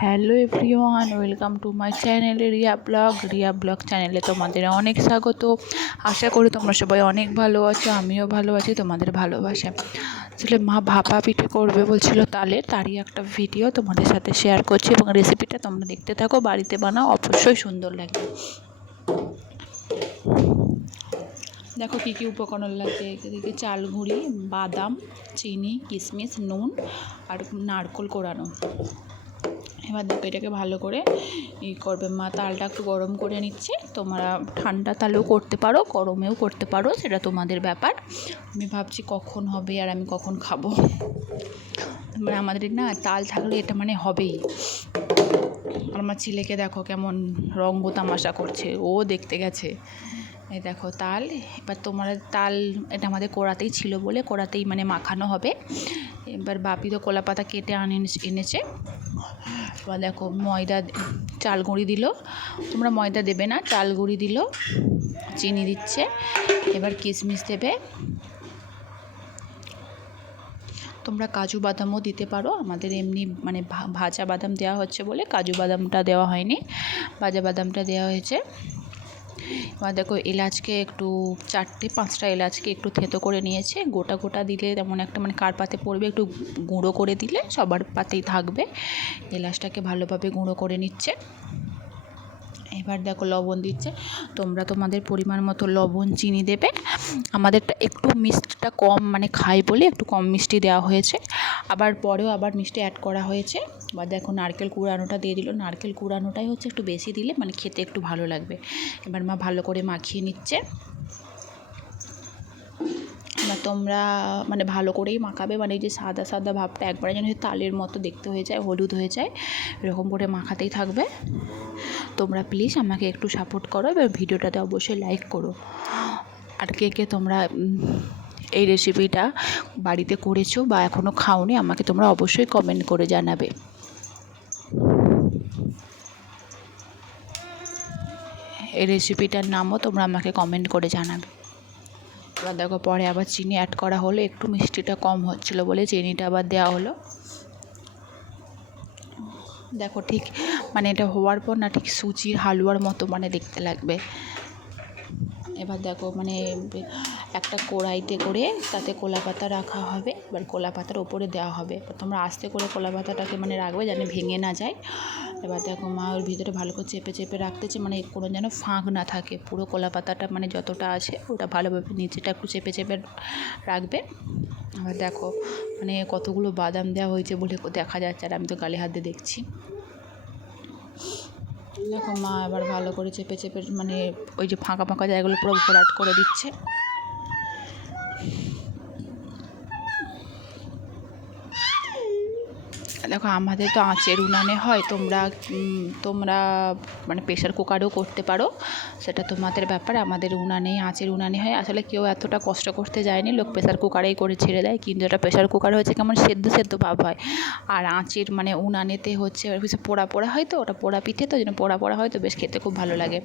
Hello everyone, welcome to my channel Riya vlog. Riya vlog চ্যানেলে তোমাদের অনেক স্বাগত। আশা করি তোমরা সবাই অনেক ভালো আছো, আমিও ভালো আছি, তোমাদের ভালোবাসা আসলে মা ভাপা পিঠে করবে বলছিল তালে, তারই একটা ভিডিও তোমাদের সাথে শেয়ার করছি এবং রেসিপিটা তোমরা দেখতে থাকো, বাড়িতে বানাও, অবশ্যই সুন্দর লাগবে। দেখো কী কী উপকরণ লাগছে এদিকে চাল গুঁড়ি, বাদাম, চিনি কিশমিশ নুন আর নারকোল কোড়ানো এবার দেখো এটাকে ভালো করে ই করবে। মা তালটা একটু গরম করে নিচ্ছে। তোমরা ঠান্ডা তালেও করতে পারো, গরমেও করতে পারো, সেটা তোমাদের ব্যাপার। আমি ভাবছি কখন হবে আর আমি কখন খাব। মানে আমাদের না তাল থাকলে এটা মানে হবেই। আর আমার ছেলেকে দেখো কেমন রঙ্গ তামাশা করছে, ও দেখতে গেছে। এই দেখো তাল, এবার তোমার তাল এটা আমাদের কোড়াতেই ছিল বলে, কোড়াতেই মানে মাখানো হবে। এবার বাপি তো কলা পাতা কেটে আনে এনেছে। এবার দেখো ময়দা চাল গুঁড়ি দিল। তোমরা ময়দা দেবে না, চাল গুঁড়ি দিল, চিনি দিচ্ছে। এবার কিশমিশ দেবে। তোমরা কাজু বাদামও দিতে পারো, আমাদের এমনি মানে ভাজা বাদাম দেওয়া হচ্ছে বলে কাজু বাদামটা দেওয়া হয়নি। ভাজা বাদামটা দেওয়া হয়েছে। এবার দেখো এলাচকে একটু চারটে, পাঁচটা এলাচকে একটু থেতো করে নিয়েছে। গোটা গোটা দিলে তেমন একটা মানে কার পাতে পড়বে একটু গুঁড়ো করে দিলে সবার পাতেই থাকবে। এলাচটাকে ভালোভাবে গুঁড়ো করে নিচ্ছে। এবার দেখো লবণ দিচ্ছে। তোমরা তোমাদের পরিমাণ মতো লবণ, চিনি দেবে। আমাদেরটা একটু মিষ্টিটা কম মানে খাই বলে একটু কম মিষ্টি দেওয়া হয়েছে। আবার পরেও আবার মিষ্টি অ্যাড করা হয়েছে। বা দেখো নারকেল কুড়ানোটা দিয়ে দিল। নারকেল কুড়ানোটাই হচ্ছে একটু বেশি দিলে মানে খেতে একটু ভালো লাগবে। এবার মা ভালো করে মাখিয়ে নিচ্ছে। এবার তোমরা মানে ভালো করেই মাখাবে। মানে এই যে সাদা সাদা ভাবটা একবারে যেন তালের মতো দেখতে হয়ে যায়, হলুদ হয়ে যায়, এরকম করে মাখাতেই থাকবে। তোমরা প্লিজ আমাকে একটু সাপোর্ট করো এবার ভিডিওটাতে অবশ্যই লাইক করো। আর কে কে তোমরা এই রেসিপিটা বাড়িতে করেছ বা এখনও খাওনি আমাকে তোমরা অবশ্যই কমেন্ট করে জানাবে। এই রেসিপিটার নামও তোমরা আমাকে কমেন্ট করে জানাবে। দেখো, পরে আবার চিনি অ্যাড করা হলো, একটু মিষ্টিটা কম হচ্ছিল বলে চিনিটা আবার দেওয়া হলো। দেখো ঠিক মানে এটা হওয়ার পর না ঠিক সুচির হালুয়ার মতো মানে দেখতে লাগবে। এবার দেখো মানে একটা কড়াইতে করে তাতে কলা পাতা রাখা হবে, এবার কলা পাতার ওপরে দেওয়া হবে। তোমরা আস্তে করে কলা পাতাটাকে মানে রাখবে যেন ভেঙে না যায়। এবার দেখো মা ওর ভিতরে ভালো করে চেপে চেপে রাখতেছে মানে কোনো যেন ফাঁক না থাকে। পুরো কলা পাতাটা মানে যতটা আছে ওটা ভালোভাবে নিচেটা একটু চেপে চেপে রাখবে। আবার দেখো মানে কতগুলো বাদাম দেওয়া হয়েছে বলে দেখা যাচ্ছে, আর আমি তো গালে হাত দেখছি। দেখো মা এবার ভালো করে চেপে চেপে মানে ওই যে ফাঁকা ফাঁকা জায়গাগুলো পুরো ভরাট করে দিচ্ছে। দেখো, আমাদের তো আঁচের উনানে হয়, তোমরা তোমরা মানে প্রেশার কুকারেও করতে পারো। সেটা তোমাদের ব্যাপার, আমাদের উনানেই আঁচের উনানে হয়। আসলে কেউ এতটা কষ্ট করতে যায়নি, লোক প্রেশার কুকারেই করে ছেড়ে দেয়, কিন্তু এটা প্রেশার কুকার হচ্ছে কেমন, সেদ্ধ সেদ্ধ ভাব হয়। আর আঁচের মানে উনানেতে হচ্ছে কিছু পোড়া পোড়া হয় তো, ওটা পোড়া পিঠে তো, যেন পোড়া পোড়া হয় তো, বেশ খেতে খুব ভালো লাগে।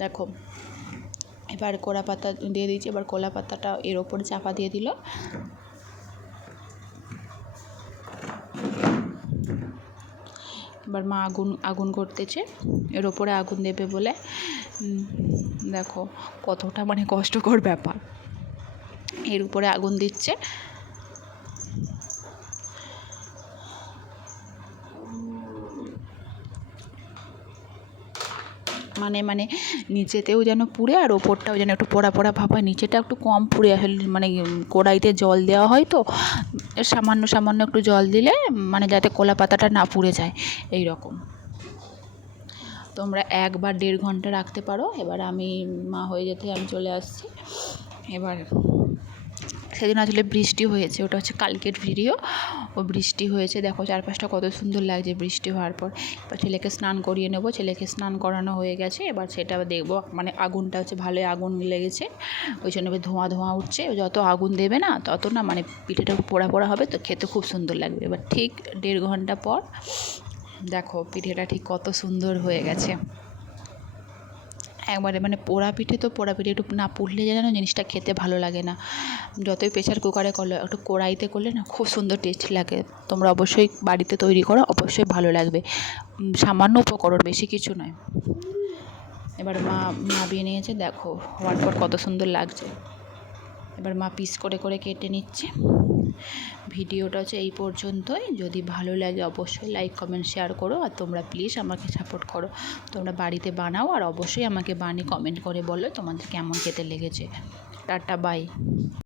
দেখো, এবার কলা পাতা দিয়ে দিয়েছি, এবার কলা পাতাটা এর ওপরে চাপা দিয়ে দিল। এবার মা আগুন আগুন করতেছে। এর ওপরে আগুন দেবে বলে দেখো কতটা মানে কষ্টকর ব্যাপার। এর উপরে আগুন দিচ্ছে। মানে মানে নিচেতেও যেন পুড়ে আর ওপরটাও যেন একটু পোড়া পোড়া ভাব হয়। নিচেটা একটু কম পুড়ে আসলে মানে কড়াইতে জল দেওয়া হয় তো, সামান্য সামান্য একটু জল দিলে মানে যাতে কলা পাতাটা না পুড়ে যায় এই রকম তোমরা এক বা দেড় ঘণ্টা রাখতে পারো। এবার আমি, মা হয়ে যেতে আমি চলে আসছি। এবার সেদিন আসলে বৃষ্টি হয়েছে, ওটা হচ্ছে কালকের ভিডিও ও বৃষ্টি হয়েছে, দেখো চারপাশটা কত সুন্দর লাগছে বৃষ্টি হওয়ার পর। এবার ছেলেকে স্নান করিয়ে নেব, ছেলেকে স্নান করানো হয়ে গেছে, এবার সেটা দেখব মানে আগুনটা হচ্ছে ভালোই আগুন লেগেছে, ওই জন্য ধোঁয়া ধোঁয়া উঠছে যত আগুন দেবে না, তত না মানে পিঠেটা পোড়া পোড়া হবে, তো খেতে খুব সুন্দর লাগবে। এবার ঠিক দেড় ঘণ্টা পর, দেখো পিঠেটা ঠিক কত সুন্দর হয়ে গেছে। একবারে মানে পোড়া পিঠে তো পোড়া পিঠে, একটু না পুড়লে যেন জিনিসটা খেতে ভালো লাগে না। যতই প্রেসার কুকারে করলে, একটু কড়াইতে করলে না খুব সুন্দর টেস্ট লাগে। তোমরা অবশ্যই বাড়িতে তৈরি করো, অবশ্যই ভালো লাগবে। সামান্য উপকরণ, বেশি কিছু নয়। এবার মা নাবিয়ে নিয়েছে, দেখো, হওয়ার পর কত সুন্দর লাগছে। এবার মা পিস করে করে কেটে নিচ্ছে। ভিডিওটা হচ্ছে এই পর্যন্তই। যদি ভালো লাগে অবশ্যই লাইক কমেন্ট শেয়ার করো আর তোমরা প্লিজ আমাকে সাপোর্ট করো। তোমরা বাড়িতে বানাও আর অবশ্যই আমাকে বানিয়ে কমেন্ট করে বলো তোমাদের কেমন খেতে লেগেছে। Tata bye